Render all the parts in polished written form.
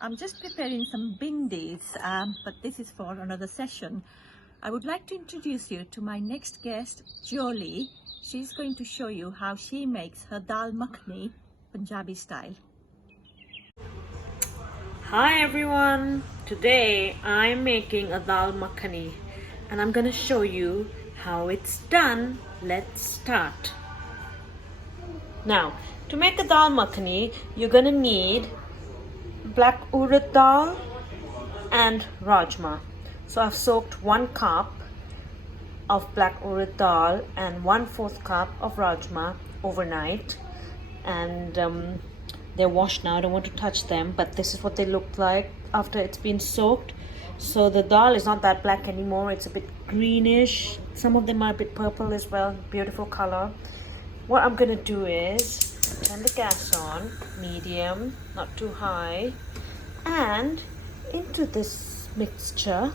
I'm just preparing some bindis, but this is for another session. I would like to introduce you to my next guest, Jolie. She's going to show you how she makes her Dal Makhni, Punjabi style. Hi everyone! Today I'm making a Dal Makhni and I'm gonna show you how it's done. Let's start. Now, to make a Dal Makhni, you're gonna need black urad dal and rajma. So I've soaked 1 cup of black urad dal and 1/4 cup of rajma overnight, and they're washed now. I don't want to touch them, but this is what they look like after it's been soaked. So the dal is not that black anymore, it's a bit greenish. Some of them are a bit purple as well. Beautiful color. What I'm gonna do is turn the gas on medium, not too high, and into this mixture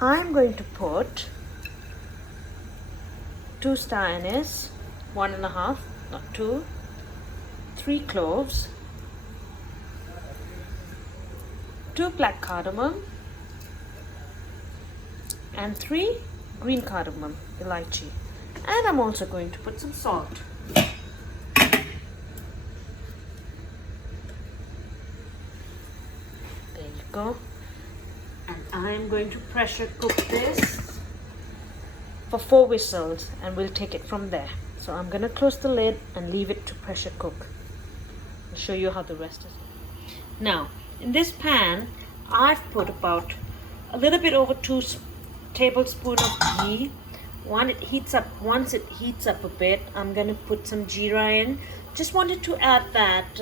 I'm going to put 2 star anise, 1.5, not 2, 3 cloves, 2 black cardamom, and 3 green cardamom, elaichi. And I'm also going to put some salt. There you go. And I'm going to pressure cook this for 4 whistles, and we'll take it from there. So I'm going to close the lid and leave it to pressure cook. I'll show you how the rest is. Now, in this pan, I've put about a little bit over 2 tablespoons of ghee. Once it heats up a bit, I'm going to put some jeera in. Just wanted to add that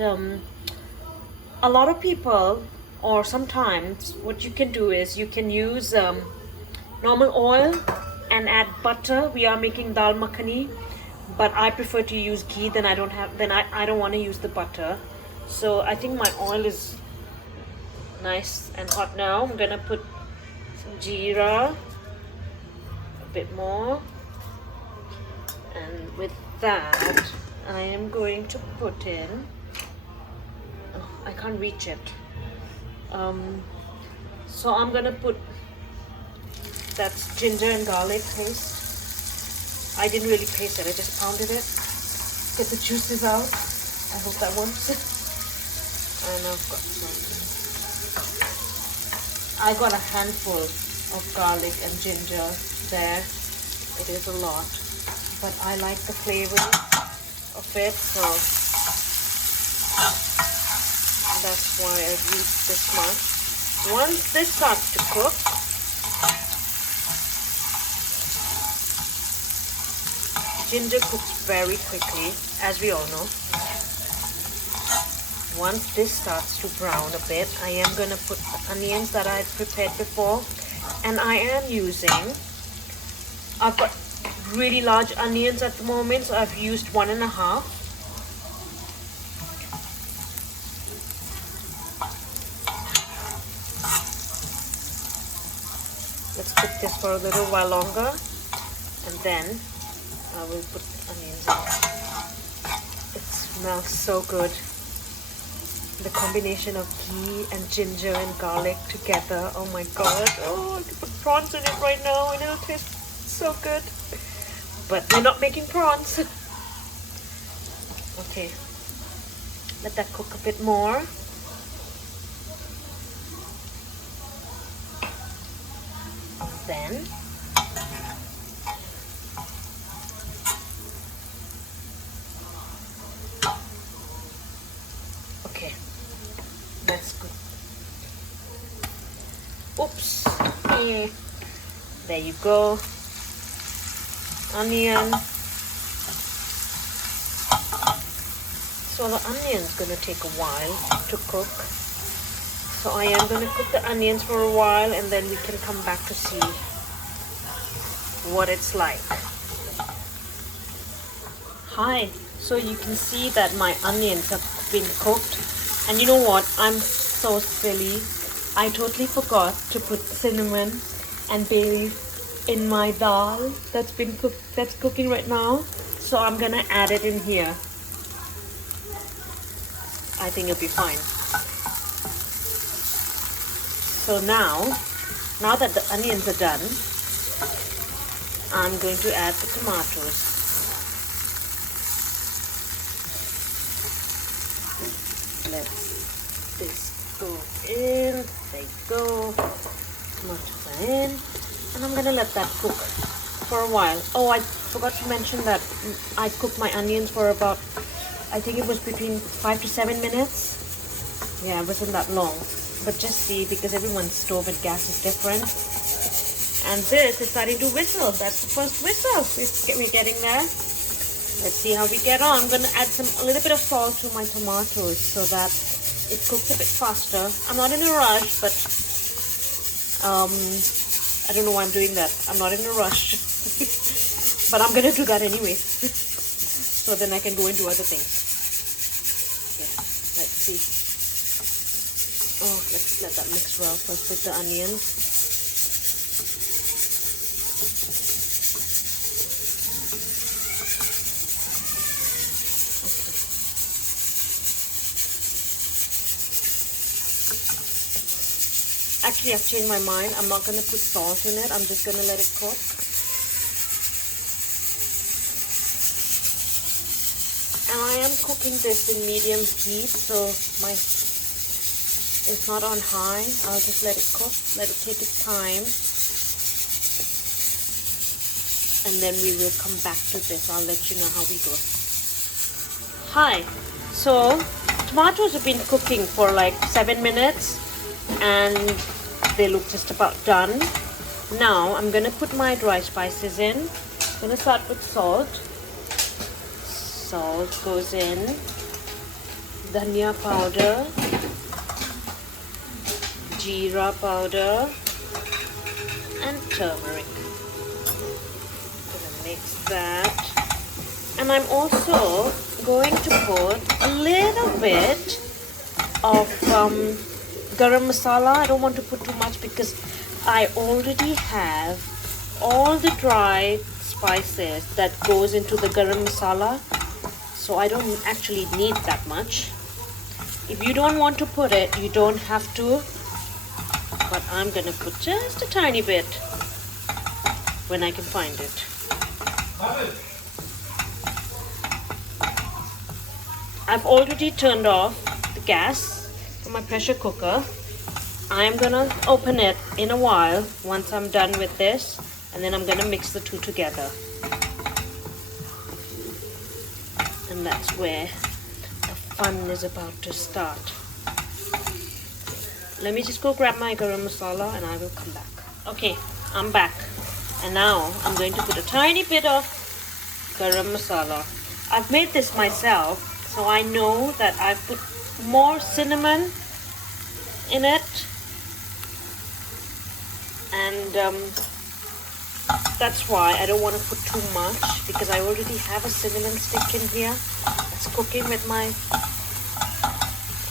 a lot of people, or sometimes what you can do is you can use normal oil and add butter. We are making dal makhani, but I prefer to use ghee. Then I don't want to use the butter. So I think my oil is nice and hot now. I'm gonna put some jeera, a bit more, and with that I am going to put in, I can't reach it, so I'm gonna put, that's ginger and garlic paste. I didn't really paste it, I just pounded it, get the juices out. I hope that works. And I got a handful of garlic and ginger there. It is a lot, but I like the flavor of it, so that's why I've used this much. Once this starts to cook, ginger cooks very quickly, as we all know. Once this starts to brown a bit, I am going to put the onions that I prepared before. And I am using, I've got really large onions at the moment, so I've used 1.5. Let's cook this for a little while longer, and then I will put the onions in. It smells so good. The combination of ghee and ginger and garlic together. Oh my god. Oh, I could put prawns in it right now and it'll taste so good. But we're not making prawns. Okay. Let that cook a bit more. Then okay. That's good. Oops. There you go. Onion. So the onion's gonna take a while to cook. So I am gonna cook the onions for a while, and then we can come back to see what it's like. Hi. So you can see that my onions have been cooked. And you know what? I'm so silly. I totally forgot to put cinnamon and bay leaf in my dal that's cooking right now. So I'm gonna add it in here. I think it'll be fine. So now that the onions are done, I'm going to add the tomatoes. Let this go in. There you go. Tomatoes are in. And I'm going to let that cook for a while. Oh, I forgot to mention that I cooked my onions for about, I think it was between 5 to 7 minutes. Yeah, it wasn't that long. But just see, because everyone's stove and gas is different. And this is starting to whistle. That's the first whistle. We're getting there. Let's see how we get on. I'm going to add a little bit of salt to my tomatoes so that it cooks a bit faster. I'm not in a rush, but I don't know why I'm doing that. I'm not in a rush. But I'm going to do that anyway. So then I can go and do other things. Okay, let's see. Oh, let's let that mix well first with the onions. Actually, I've changed my mind. I'm not going to put salt in it. I'm just going to let it cook. And I am cooking this in medium heat, so it's not on high. I'll just let it cook, let it take its time. And then we will come back to this. I'll let you know how we go. Hi. So, tomatoes have been cooking for like 7 minutes. And they look just about done. Now I'm going to put my dry spices in. I'm going to start with salt. Salt goes in. Dhania powder. Jeera powder. And turmeric. I'm going to mix that. And I'm also going to put a little bit of garam masala. I don't want to put too much because I already have all the dry spices that goes into the garam masala, so I don't actually need that much. If you don't want to put it, you don't have to, but I'm gonna put just a tiny bit when I can find it. I've already turned off the gas for my pressure cooker. I'm gonna open it in a while once I'm done with this, and then I'm gonna mix the two together. And that's where the fun is about to start. Let me just go grab my garam masala and I will come back. Okay, I'm back. And now I'm going to put a tiny bit of garam masala. I've made this myself, so I know that I've put more cinnamon in it, and that's why I don't want to put too much, because I already have a cinnamon stick in here that's cooking with my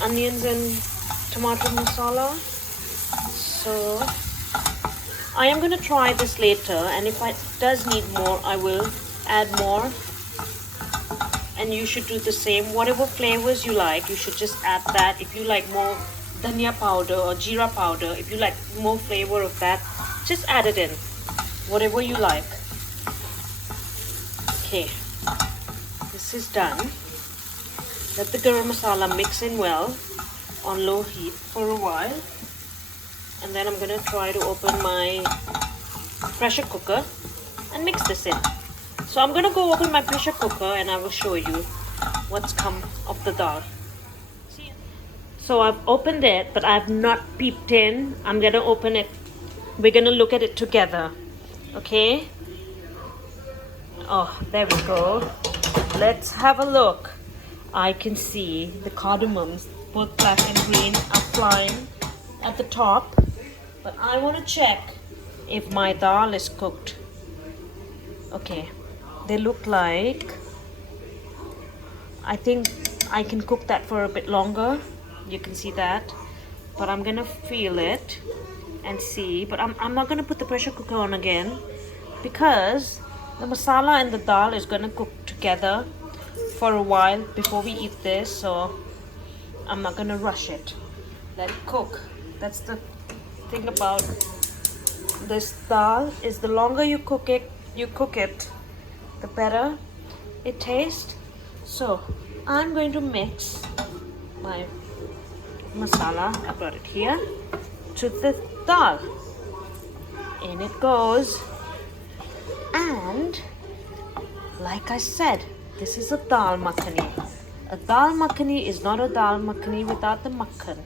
onions and tomato masala. So I am going to try this later, and if it does need more, I will add more. And you should do the same. Whatever flavors you like, you should just add that. If you like more dhania powder or jeera powder, if you like more flavor of that, just add it in. Whatever you like. Okay, this is done. Let the garam masala mix in well on low heat for a while. And then I'm going to try to open my pressure cooker and mix this in. So I'm going to go open my pressure cooker and I will show you what's come of the dal. So I've opened it, but I've not peeped in. I'm going to open it. We're going to look at it together. Okay? Oh, there we go. Let's have a look. I can see the cardamoms, both black and green, are flying at the top. But I want to check if my dal is cooked. Okay. They look like, I think I can cook that for a bit longer. You can see that. But I'm going to feel it and see. But I'm not going to put the pressure cooker on again, because the masala and the dal is going to cook together for a while before we eat this. So I'm not going to rush it. Let it cook. That's the thing about this dal is the longer you cook it, the better it tastes. So I'm going to mix my masala, I brought it here, to the dal. In it goes. And like I said, this is a dal makhni. A dal makhni is not a dal makhni without the makhan.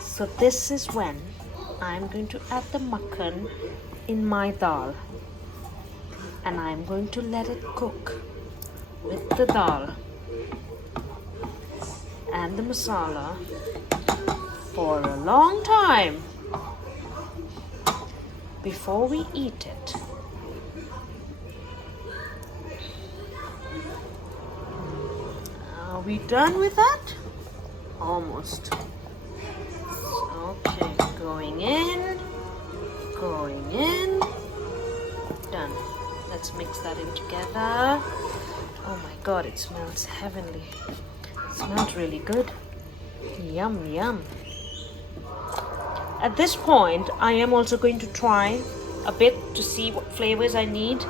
So this is when I'm going to add the makhan in my dal. And I'm going to let it cook with the dal and the masala for a long time before we eat it. Are we done with that? Almost. Okay, going in, done. Let's mix that in together. Oh my god, it smells heavenly. It smells really good. Yum, yum. At this point, I am also going to try a bit to see what flavors I need.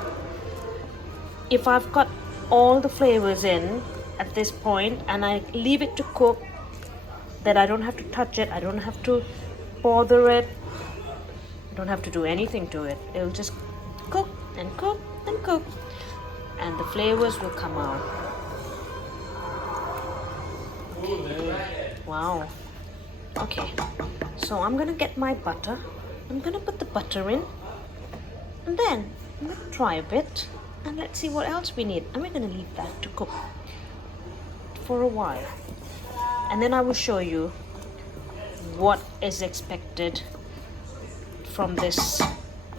If I've got all the flavors in at this point and I leave it to cook, that I don't have to touch it, I don't have to bother it, I don't have to do anything to it. It'll just cook and cook and cook, and the flavors will come out. Okay. Wow. Okay, so I'm gonna get my butter. I'm gonna put the butter in, and then I'm gonna try a bit, and let's see what else we need. And we're gonna leave that to cook for a while, and then I will show you what is expected from this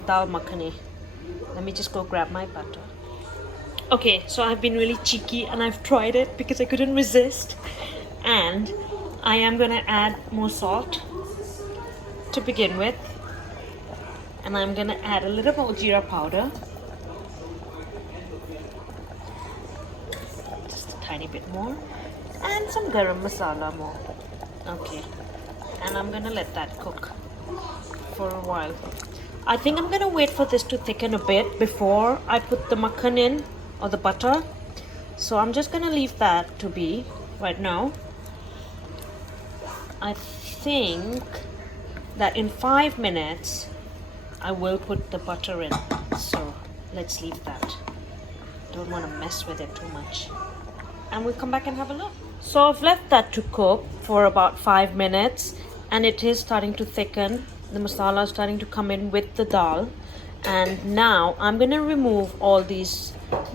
dal makhani. Let me just go grab my butter. Okay, so I've been really cheeky and I've tried it because I couldn't resist, and I am gonna add more salt to begin with, and I'm gonna add a little more jeera powder, just a tiny bit more, and some garam masala more. Okay, and I'm gonna let that cook for a while. I think I'm gonna wait for this to thicken a bit before I put the makhan in, or the butter. So I'm just gonna leave that to be right now. I think that in 5 minutes I will put the butter in. So let's leave that. Don't want to mess with it too much. And we'll come back and have a look. So I've left that to cook for about 5 minutes, and it is starting to thicken. The masala is starting to come in with the dal. And now I'm going to remove all these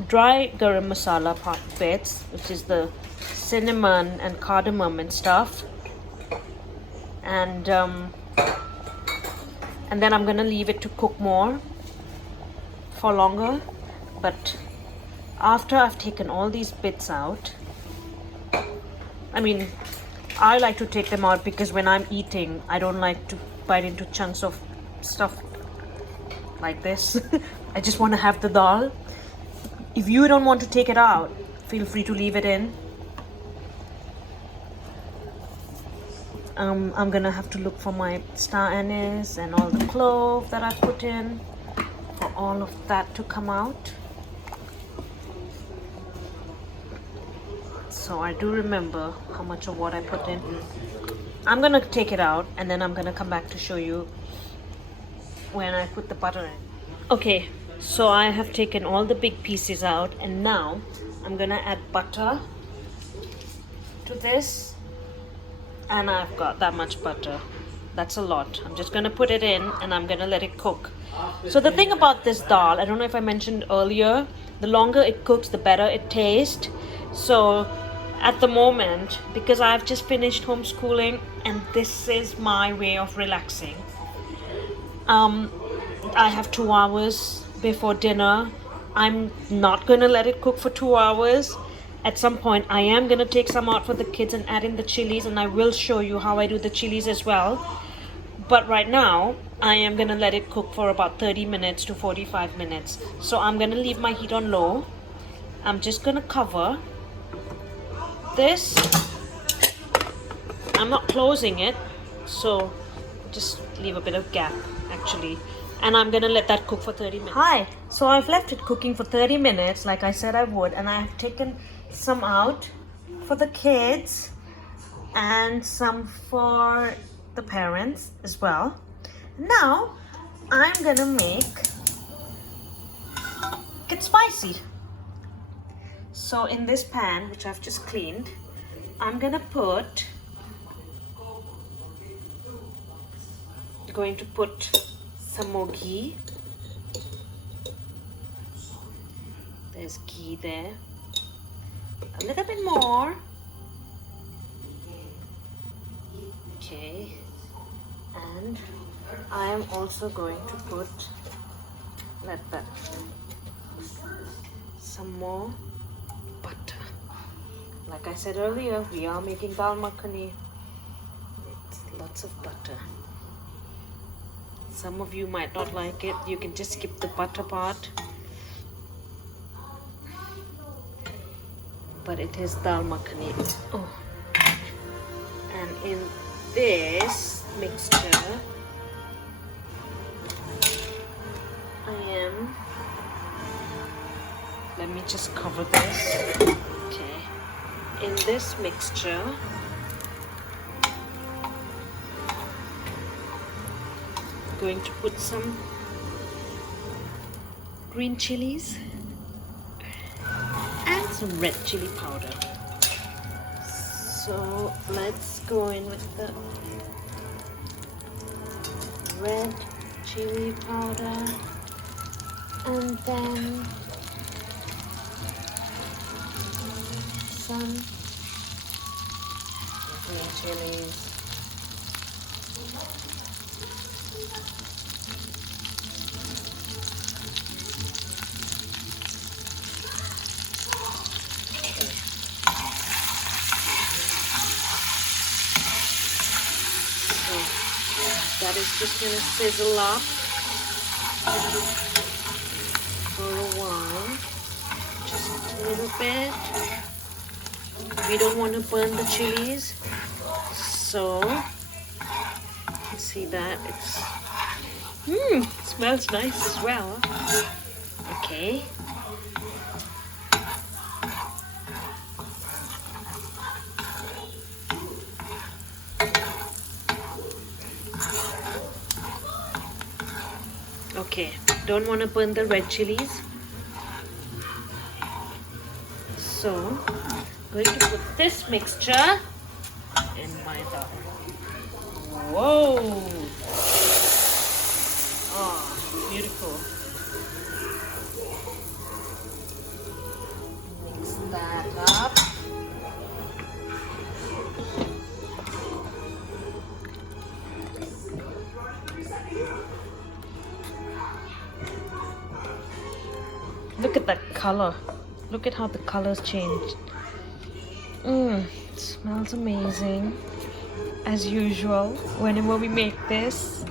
dry garam masala bits, which is the cinnamon and cardamom and stuff. And then I'm going to leave it to cook more for longer. But after I've taken all these bits out, I mean, I like to take them out because when I'm eating, I don't like to bite into chunks of stuff like this. I just want to have the dal. If you don't want to take it out, feel free to leave it in. I'm gonna have to look for my star anise and all the clove that I put in, for all of that to come out. So I do remember how much of what I put in. I'm gonna take it out and then I'm gonna come back to show you when I put the butter in. Okay, so I have taken all the big pieces out, and now I'm gonna add butter to this. And I've got that much butter. That's a lot. I'm just gonna put it in and I'm gonna let it cook. So the thing about this dal, I don't know if I mentioned earlier, the longer it cooks, the better it tastes. So at the moment, because I've just finished homeschooling and this is my way of relaxing, I have 2 hours before dinner. I'm not gonna let it cook for 2 hours. At some point, I am going to take some out for the kids and add in the chilies, and I will show you how I do the chilies as well. But right now, I am going to let it cook for about 30 minutes to 45 minutes. So I'm going to leave my heat on low. I'm just going to cover this. I'm not closing it, so just leave a bit of gap actually. And I'm gonna let that cook for 30 minutes. Hi, so I've left it cooking for 30 minutes like I said I would, and I've taken some out for the kids and some for the parents as well. Now I'm gonna make it spicy. So in this pan, which I've just cleaned, I'm gonna put some more ghee. There's ghee there. A little bit more. Okay. And I am also going to put some more butter. Like I said earlier, we are making Dal Makhni. It's lots of butter. Some of you might not like it. You can just skip the butter part. But it is Dal Makhni. Oh. And in this mixture, let me just cover this. Okay. In this mixture, I'm going to put some green chilies and some red chili powder. So let's go in with the red chili powder and then some green chilies. That is just going to sizzle up for a while, just a little bit. We don't want to burn the chilies, so you can see that it smells nice as well. Okay. Okay, don't want to burn the red chilies. So, I'm going to put this mixture in my dal. Whoa! Oh, beautiful. Mix that up. Look at that color. Look at how the colors changed. It smells amazing. As usual, whenever we make this.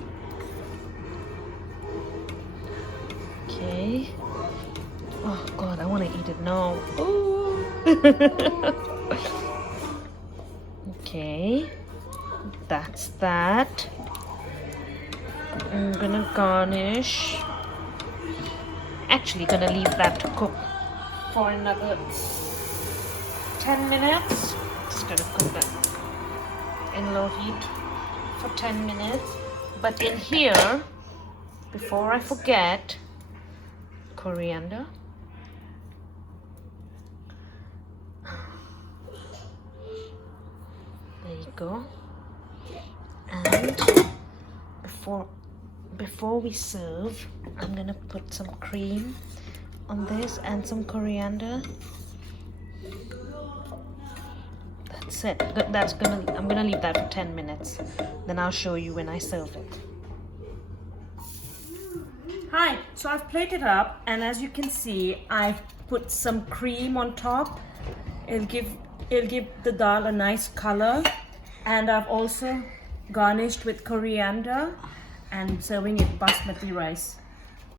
Okay. Oh God, I want to eat it now. Ooh. Okay. That's that. I'm gonna garnish. Actually gonna leave that to cook for another 10 minutes. Just gonna cook that in low heat for 10 minutes. But in here, before I forget, coriander. There you go. And before we serve, I'm gonna put some cream on this and some coriander. That's it. I'm gonna leave that for 10 minutes. Then I'll show you when I serve it. Hi, so I've plated up, and as you can see, I've put some cream on top. It'll give the dal a nice color, and I've also garnished with coriander and serving it basmati rice.